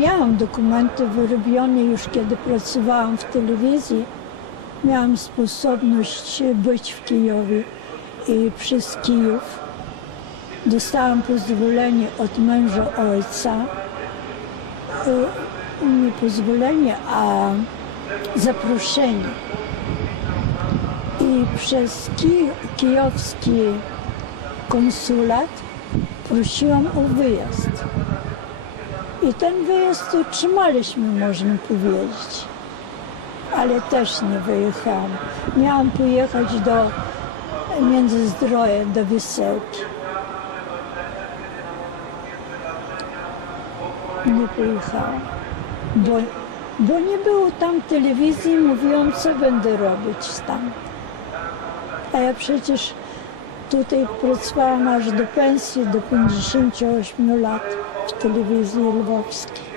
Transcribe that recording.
Miałam dokumenty wyrobione już kiedy pracowałam w telewizji. Miałam sposobność być w Kijowie i przez Kijów. Dostałam pozwolenie od męża ojca. Y, Nie pozwolenie, a zaproszenie. I przez Kij, kijowski konsulat prosiłam o wyjazd. I ten wyjazd utrzymaliśmy, można powiedzieć. Ale też nie wyjechałam. Miałam pojechać do Międzyzdroja, do Wysełki. Nie pojechałam, bo, bo nie było tam telewizji, mówiłam, co będę robić tam. A ja przecież tutaj pracowałam aż do pensji, do 58 lat w telewizji lwowskiej.